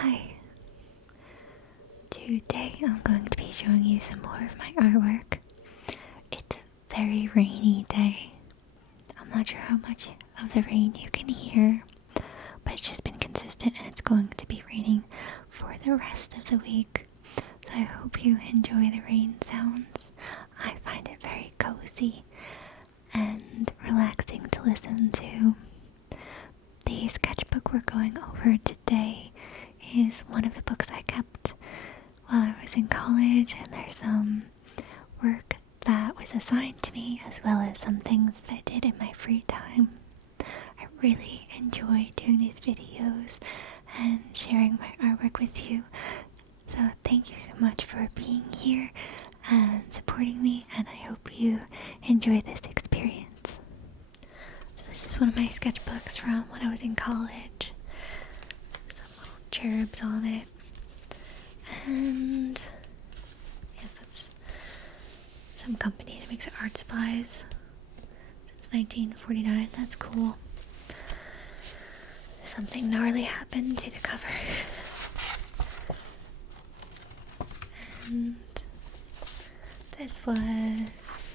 Hi. Today I'm going to be showing you some more of my artwork. It's a very rainy day. I'm not sure how much of the rain you can hear, but it's just been consistent and it's going to be raining for the rest of the week. So I hope you enjoy the rain sounds. I find it very cozy and relaxing to listen to. The sketchbook we're going over today is one of the books I kept while I was in college, and there's some work that was assigned to me as well as some things that I did in my free time. I really enjoy doing these videos and sharing my artwork with you, so thank you so much for being here and supporting me, and I hope you enjoy this experience. So this is one of my sketchbooks from when I was in college. Some little cherubs on it. And yes, that's some company that makes art supplies since 1949. That's cool. Something gnarly happened to the cover. And this was,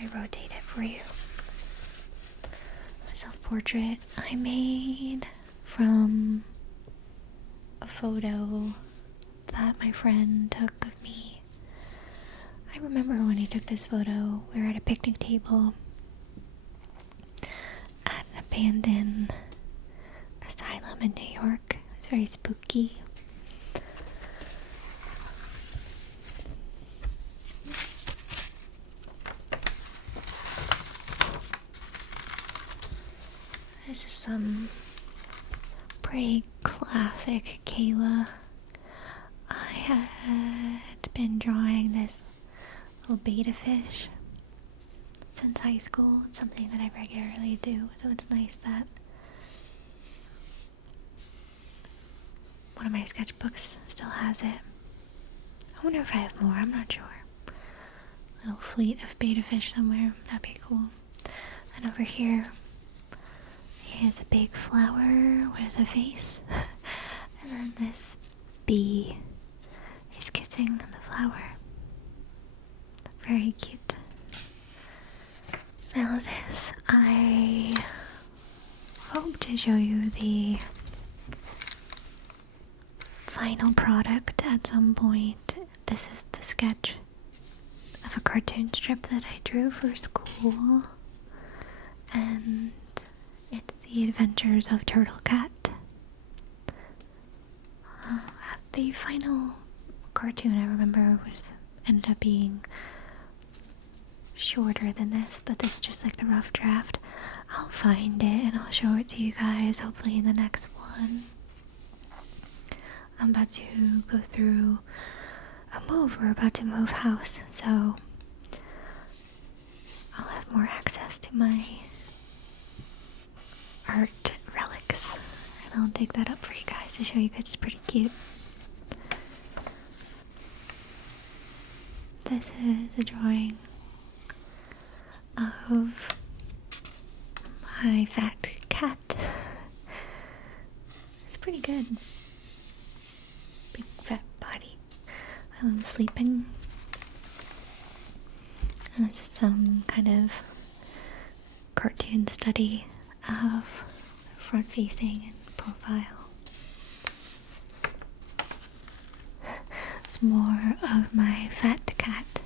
I rotate it for you, a self-portrait I made from a photo that my friend took of me. I remember when he took this photo, we were at a picnic table at an abandoned asylum in New York. It was very spooky. This is some pretty classic Kayla. I had been drawing this little betta fish since high school. It's something that I regularly do, so it's nice that one of my sketchbooks still has it. I wonder if I have more, I'm not sure. A little fleet of betta fish somewhere, that'd be cool. And over here is a big flower with a face, and then this bee is kissing the flower. Very cute. Now this, I hope to show you the final product at some point. This is the sketch of a cartoon strip that I drew for school, and it's The Adventures of Turtle Cat. The final cartoon I remember ended up being shorter than this, but this is just like the rough draft. I'll find it and I'll show it to you guys hopefully in the next one. I'm about to go through a move. We're about to move house, so I'll have more access to my art relics, and I'll dig that up for you guys to show you guys. It's pretty cute. This is a drawing of my fat cat. It's pretty good. Big fat body. I'm sleeping. And this is some kind of cartoon study of front facing and profile. It's more of my fat cat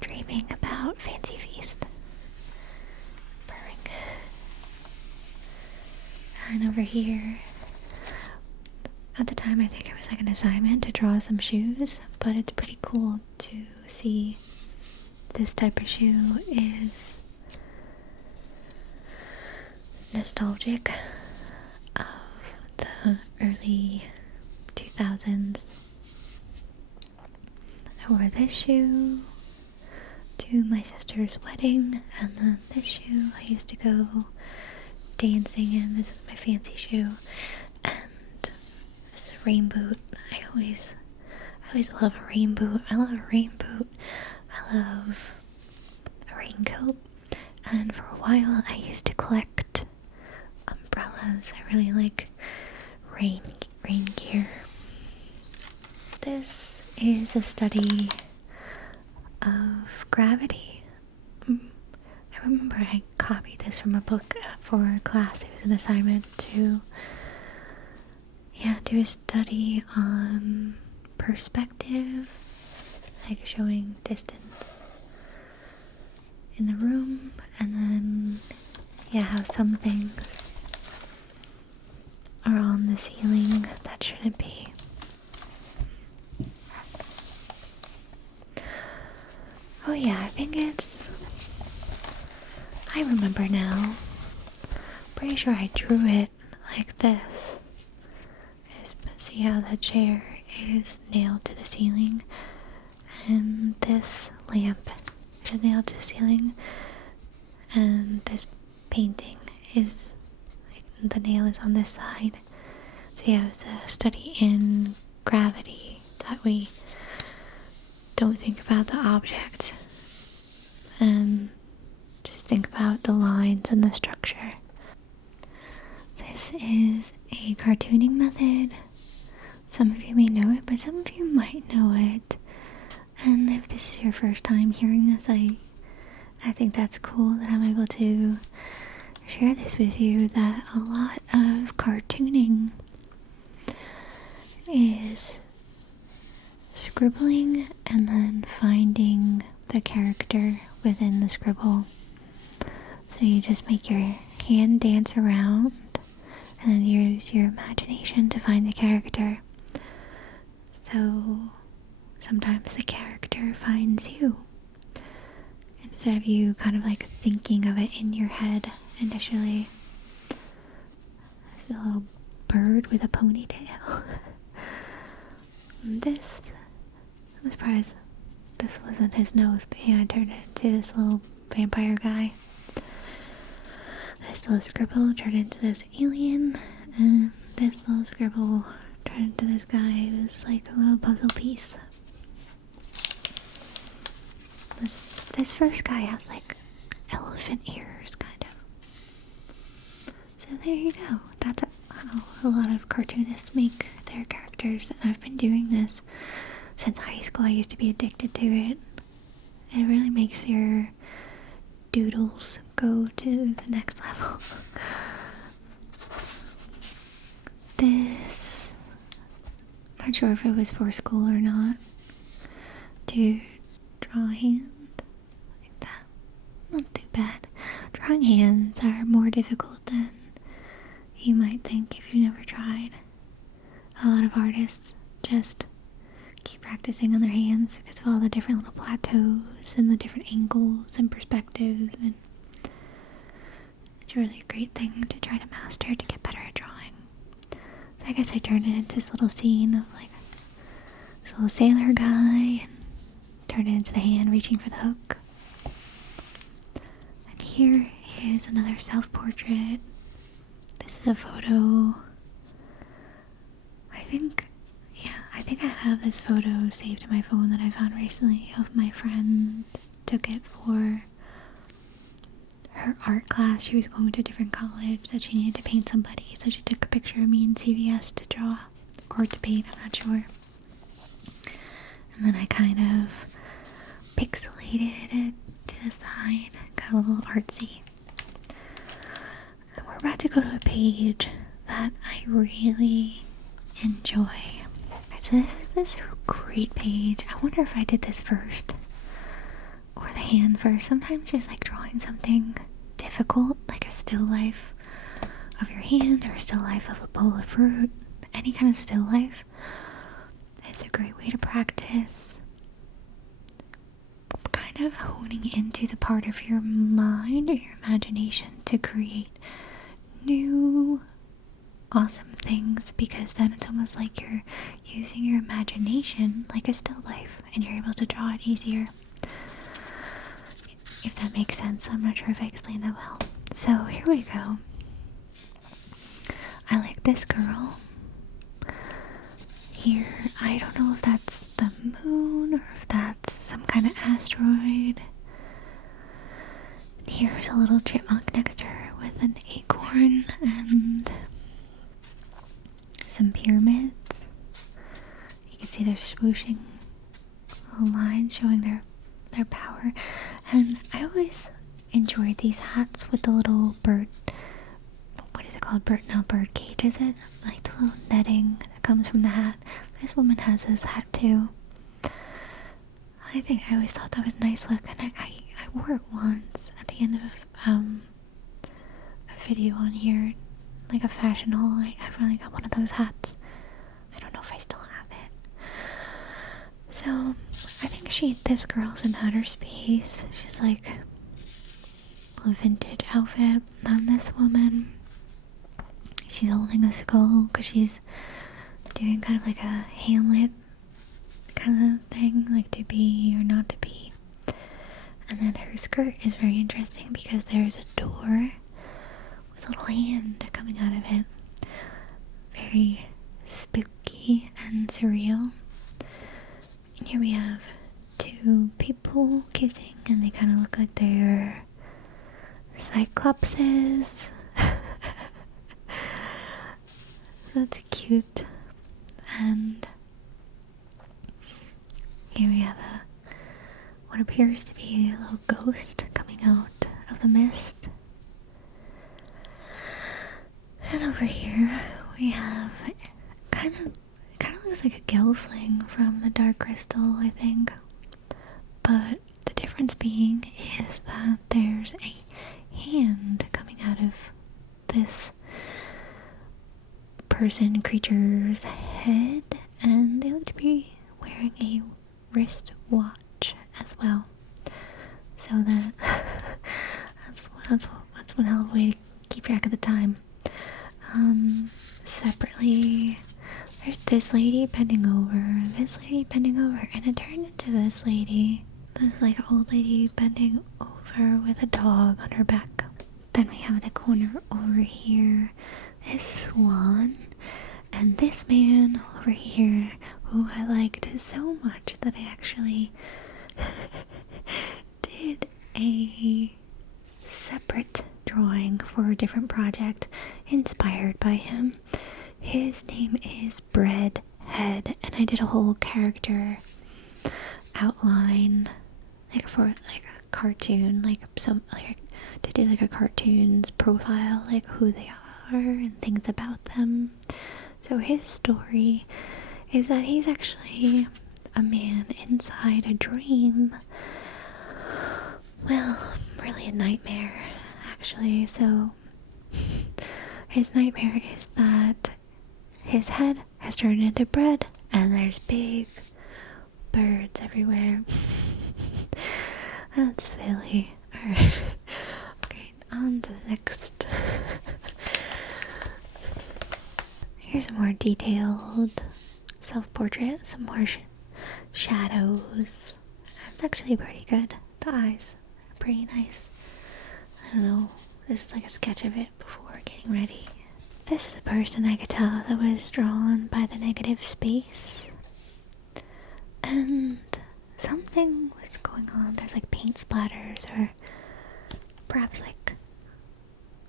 dreaming about Fancy Feast. Purring. And over here, at the time I think it was like an assignment to draw some shoes, but it's pretty cool to see this type of shoe is nostalgic of the early 2000s. I wore this shoe to my sister's wedding, and then this shoe I used to go dancing in. This is my fancy shoe, and this is a rain boot. I always love a rain boot. I love a rain boot. I love a raincoat, and for a while I used to collect umbrellas. I really like rain gear. This is a study of gravity. I remember I copied this from a book for class. It was an assignment to do a study on perspective, like showing distance in the room, and then how some things are on the ceiling that shouldn't be. Oh yeah, I remember now. Pretty sure I drew it like this. Just see how the chair is nailed to the ceiling, and this lamp is nailed to the ceiling, and this painting is, like, the nail is on this side. So it's a study in gravity, that we don't think about the object and just think about the lines and the structure. This is a cartooning method. Some of you may know it, but some of you might know it. And if this is your first time hearing this, I think that's cool that I'm able to share this with you, that a lot of cartooning is scribbling and then finding the character within the scribble. So you just make your hand dance around and then use your imagination to find the character. So sometimes the character finds you, instead of you kind of like thinking of it in your head initially. This is a little bird with a ponytail. I'm surprised this wasn't his nose, but I turned it into this little vampire guy. This little scribble turned into this alien, and this little scribble turned into this guy who's like a little puzzle piece. This first guy has like elephant ears, kind of. So there you go. That's how a lot of cartoonists make their characters. And I've been doing this since high school. I used to be addicted to it. It really makes your doodles go to the next level. This, I'm not sure if it was for school or not, to draw a hand like that. Not too bad. Drawing hands are more difficult than you might think if you never tried. A lot of artists just keep practicing on their hands because of all the different little plateaus and the different angles and perspectives, and it's really a great thing to try to master to get better at drawing. So I guess I turned it into this little scene of like this little sailor guy, and turned it into the hand reaching for the hook. And here is another self-portrait. This is a photo. I think I have this photo saved in my phone that I found recently of my friend. Took it for her art class. She was going to a different college that she needed to paint somebody, so she took a picture of me in CVS to draw, or to paint, I'm not sure. And then I kind of pixelated it to the side, got a little artsy. And we're about to go to a page that I really enjoy. So this is this great page. I wonder if I did this first or the hand first. Sometimes just like drawing something difficult, like a still life of your hand or a still life of a bowl of fruit, any kind of still life. It's a great way to practice kind of honing into the part of your mind or your imagination to create new awesome things, because then it's almost like you're using your imagination like a still life and you're able to draw it easier. If that makes sense. I'm not sure if I explained that well. So here we go. I like this girl. Here, I don't know if that's the moon or if that's some kind of asteroid. Here's a little chipmunk next to her with an acorn, and some pyramids. You can see they're swooshing lines showing their power. And I always enjoyed these hats with the little bird, what is it called? Bird cage, is it? Like the little netting that comes from the hat. This woman has this hat too. I think I always thought that was a nice look, and I wore it once at the end of a video on here, like a fashion haul. I finally got one of those hats. I don't know if I still have it. So I think this girl's in outer space. She's like a vintage outfit. And this woman, she's holding a skull because she's doing kind of like a Hamlet kind of thing, like to be or not to be. And then her skirt is very interesting because there's a door with a little hand coming out of it. Very spooky and surreal. And here we have two people kissing, and they kind of look like they're cyclopses. That's cute. And here we have what appears to be a little ghost coming out of the mist. And over here we have kind of looks like a gelfling from the Dark Crystal, I think. But the difference being is that there's a hand coming out of this creature's head, and they look to be wearing a wristwatch as well. So that's one hell of a way to keep track of the time. Separately, there's this lady bending over, and it turned into this lady. This like old lady bending over with a dog on her back. Then we have the corner over here, this swan, and this man over here who I liked so much that I actually did a separate drawing for a different project inspired by him. His name is Breadhead, and I did a whole character outline like for like a cartoon, to do like a cartoon's profile, like who they are and things about them. So his story is that he's actually a man inside a dream. Well, really a nightmare, actually. So his nightmare is that his head has turned into bread, and there's big birds everywhere. That's silly. Alright. Okay, on to the next. Here's a more detailed self-portrait, some more shadows. That's actually pretty good. The eyes are pretty nice. I don't know, this is like a sketch of it before getting ready. This is a person I could tell that was drawn by the negative space. And something was going on. There's like paint splatters or perhaps like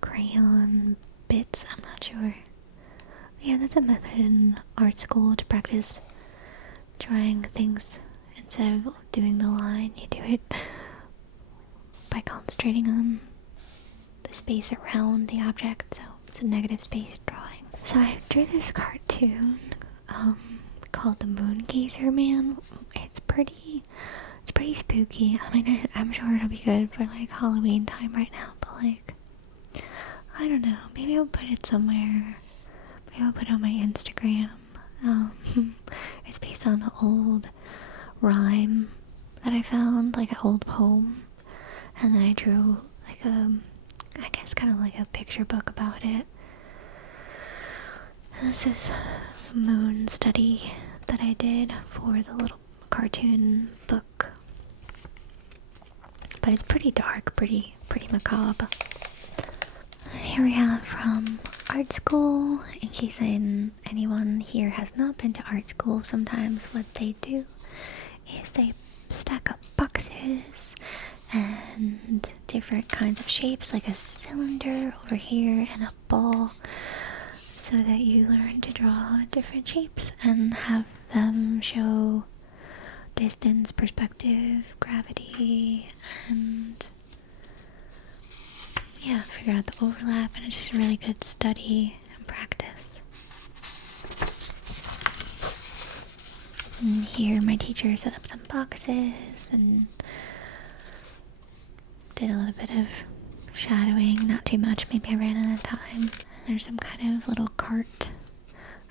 crayon bits, I'm not sure. Yeah, that's a method in art school to practice drawing things. Instead of doing the line, you do it by concentrating on the space around the object, so it's a negative space drawing. So I drew this cartoon called the Moon Gazer Man. It's pretty spooky. I mean, I'm sure it'll be good for like Halloween time right now, but like, I don't know, maybe I'll put it somewhere. Maybe I'll put it on my Instagram. It's based on an old rhyme that I found, like an old poem, and then I drew like I guess kind of like a picture book about it. This is a moon study that I did for the little cartoon book, but it's pretty dark, pretty macabre. Here we have from art school. In case anyone here has not been to art school, sometimes what they do is they stack up boxes and different kinds of shapes, like a cylinder over here and a ball. so that you learn to draw different shapes and have them show distance, perspective, gravity, and yeah, figure out the overlap, and it's just a really good study and practice. And here my teacher set up some boxes and did a little bit of shadowing, not too much, maybe I ran out of time. And there's some kind of little cart.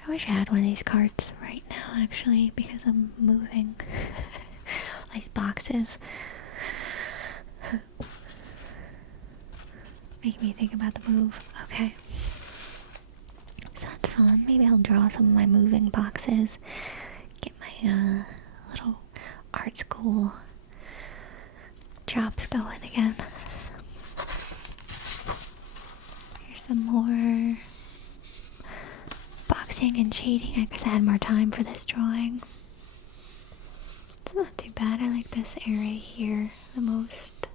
I wish I had one of these carts right now, actually, because I'm moving. These boxes make me think about the move. Okay. So that's fun. Maybe I'll draw some of my moving boxes. Get my little art school chops going again. Here's some more boxing and shading. I guess I had more time for this drawing. It's not too bad. I like this area here the most.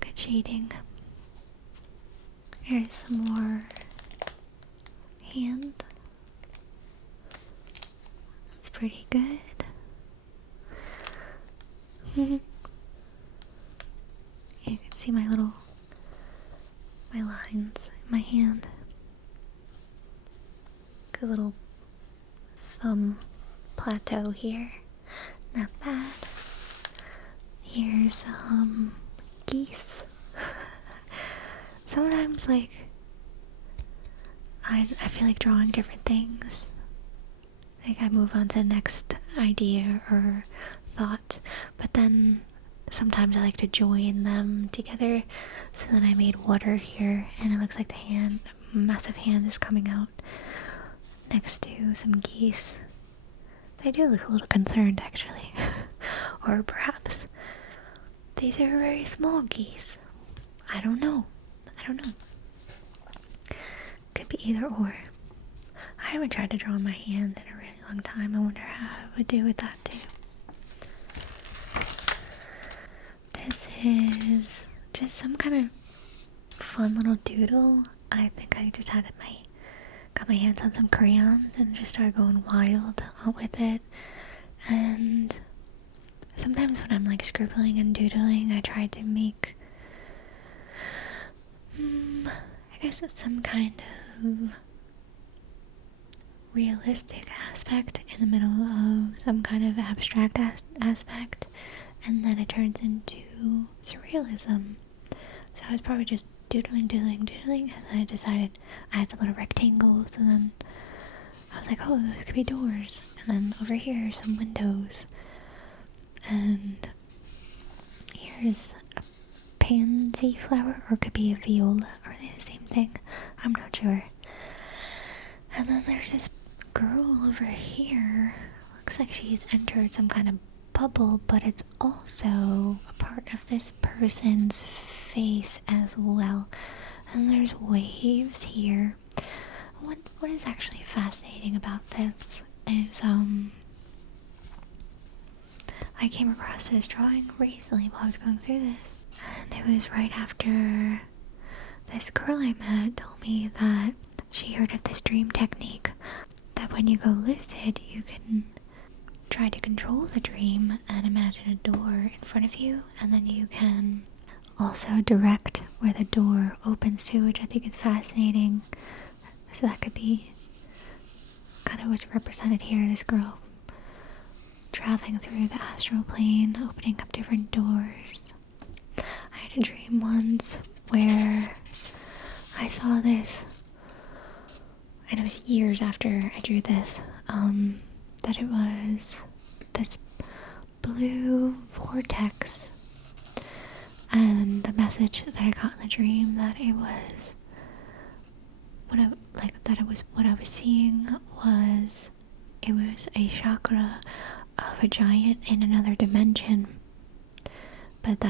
Good shading. Here's some more hand. That's pretty good. You can see my lines in my hand. Good little thumb plateau here. Not bad. Here's geese. Sometimes, like, I feel like drawing different things. Like, I move on to the next idea or thought, but then sometimes I like to join them together. So then I made water here, and it looks like the hand, massive hand, is coming out next to some geese. They do look a little concerned, actually. Or perhaps these are very small geese. I don't know. Could be either or. I haven't tried to draw my hand in a really long time. I wonder how I would do with that too. This is just some kind of fun little doodle. I think I just got my hands on some crayons and just started going wild with it. And sometimes when I'm like scribbling and doodling, I try to make I guess it's some kind of realistic aspect in the middle of some kind of abstract aspect, and then it turns into surrealism. So I was probably just doodling, and then I decided I had some little rectangles, and then I was like, oh, those could be doors, and then over here some windows, and here's a pansy flower, or it could be a viola. Are they the same thing? I'm not sure. And then there's this girl over here. Looks like she's entered some kind of bubble, but it's also a part of this person's face as well. And there's waves here. What is actually fascinating about this is I came across this drawing recently while I was going through this. And it was right after this girl I met told me that she heard of this dream technique, that when you go lucid, you can try to control the dream and imagine a door in front of you, and then you can also direct where the door opens to, which I think is fascinating. So that could be kind of what's represented here, this girl traveling through the astral plane, opening up different doors. I had a dream once where I saw this, and it was years after I drew this, that it was this blue vortex, and the message that I got in the dream that it was what I was seeing was it was a chakra of a giant in another dimension, but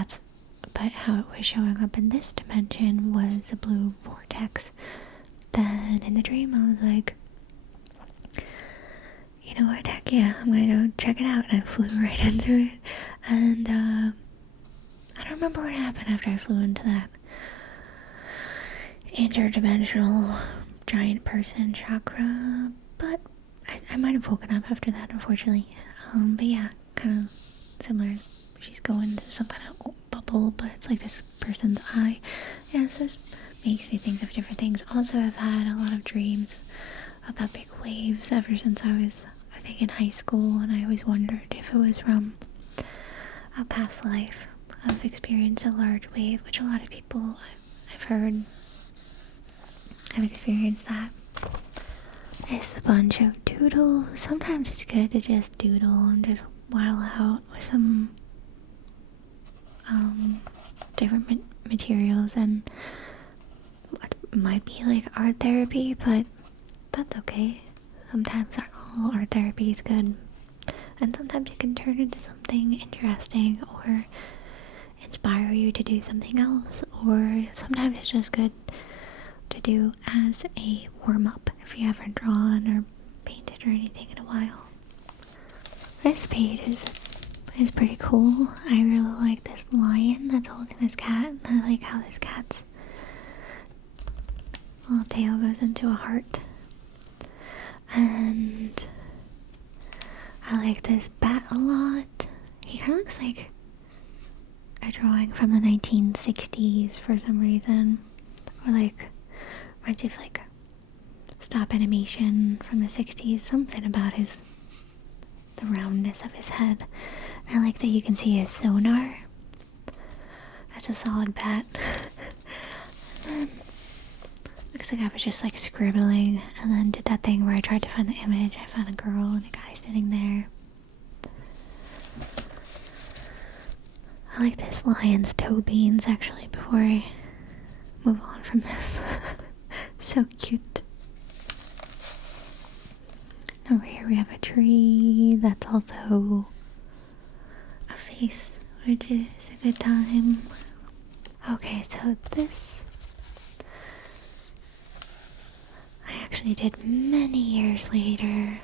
how it was showing up in this dimension was a blue vortex. Then in the dream I was like, you know what, heck yeah, I'm gonna go check it out, and I flew right into it, and I don't remember what happened after I flew into that interdimensional giant person chakra, but I might have woken up after that, unfortunately. But yeah, kind of similar. She's going to some kind of bubble, but it's like this person's eye. Yeah, so this makes me think of different things. Also, I've had a lot of dreams about big waves ever since I was, I think, in high school, and I always wondered if it was from a past life. I've experienced a large wave, which a lot of people I've heard have experienced that. There's a bunch of doodles. Sometimes it's good to just doodle and just while out with some different materials, and what might be like art therapy, but that's okay. Sometimes all art therapy is good, and sometimes it can turn into something interesting or inspire you to do something else, or sometimes it's just good to do as a warm-up if you haven't drawn or painted or anything in a while. This page is pretty cool. I really like this lion that's holding this cat, and I like how this cat's little tail goes into a heart. And I like this bat a lot. He kind of looks like a drawing from the 1960s for some reason, or like reminds me of like stop animation from the 60s. Something about the roundness of his head. I like that you can see his sonar. That's a solid bat. And then looks like I was just like scribbling, and then did that thing where I tried to find the image. I found a girl and a guy sitting there. I like this lion's toe beans actually before I move on from this. So cute. Over here we have a tree that's also a face, which is a good time. Okay, so this I actually did many years later,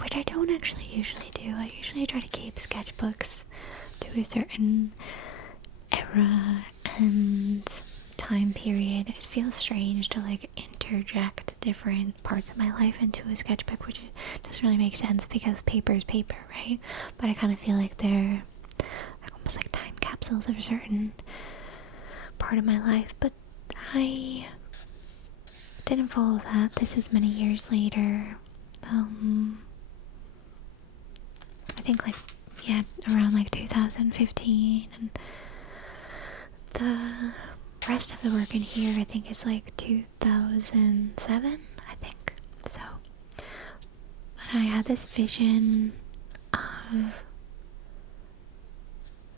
which I don't actually usually do. I usually try to keep sketchbooks to a certain era and time period. It feels strange to like interject different parts of my life into a sketchbook, which doesn't really make sense because paper is paper, right? But I kind of feel like they're like almost like time capsules of a certain part of my life. But I didn't follow that. This is many years later. I think like, yeah, around like 2015, and the rest of the work in here I think is like 2007, I think. So, but I had this vision of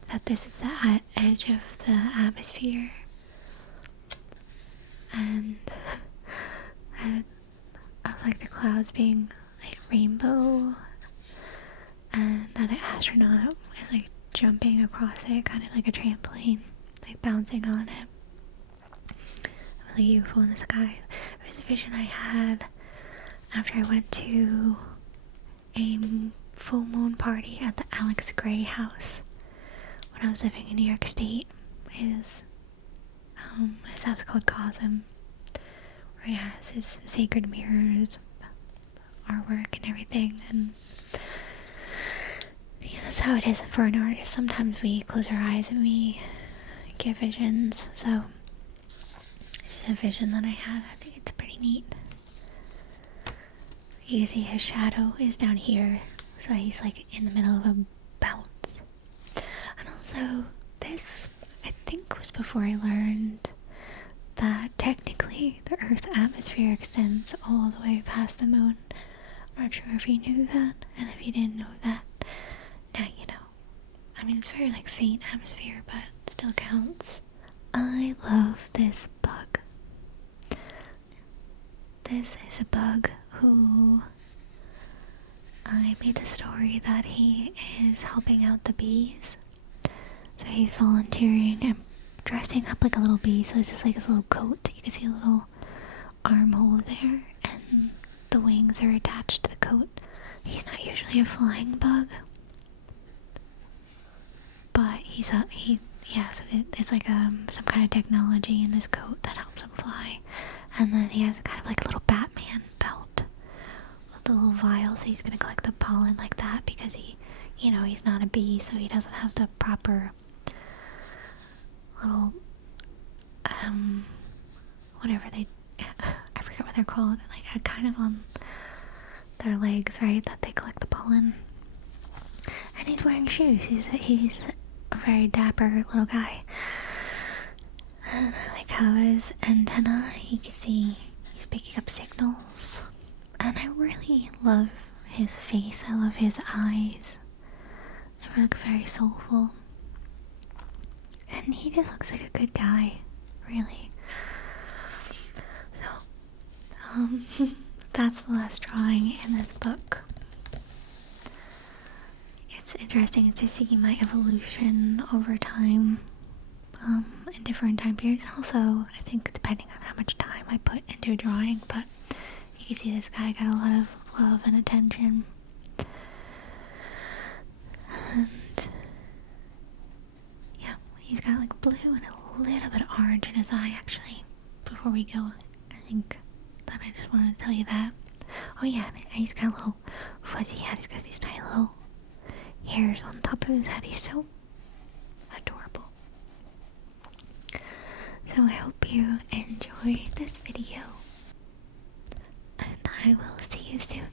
that this is the edge of the atmosphere, and of like the clouds being like rainbow, and that an astronaut is like jumping across it, kind of like a trampoline, like bouncing on it. Really UFO in the sky. It was a vision I had after I went to a full moon party at the Alex Gray house when I was living in New York State. His house called Cosm, where he has his sacred mirrors, artwork, and everything. And yeah, that's how it is for an artist. Sometimes we close our eyes and we get visions. So this is a vision that I had. I think it's pretty neat. You can see his shadow is down here, so he's like in the middle of a bounce. And also, this I think was before I learned that technically the Earth's atmosphere extends all the way past the moon. I'm not sure if you knew that, and if you didn't know that, now you know. I mean, it's very like faint atmosphere, but it still counts. I love this bug. This is a bug who I made the story that he is helping out the bees. So he's volunteering and dressing up like a little bee. So this is like his little coat. You can see a little armhole there, and the wings are attached to the coat. He's not usually a flying bug, but so it's like some kind of technology in this coat that helps him fly. And then he has kind of like a little Batman belt with the little vial, so he's gonna collect the pollen like that because he's not a bee, so he doesn't have the proper little, whatever I forget what they're called, like a kind of on their legs, right, that they collect the pollen. And he's wearing shoes. He's a very dapper little guy. And I like how his antenna, you can see he's picking up signals. And I really love his face. I love his eyes. They look very soulful. And he just looks like a good guy, really. So, that's the last drawing in this book. It's interesting to see my evolution over time, in different time periods. Also, I think depending on how much time I put into a drawing, but you can see this guy got a lot of love and attention. And yeah, he's got like blue and a little bit of orange in his eye, actually. Before we go, I think that I just wanted to tell you that. Oh yeah, and he's got a little fuzzy head. He's got these tiny little hairs on top of his head. He's so adorable. So I hope you enjoyed this video, and I will see you soon.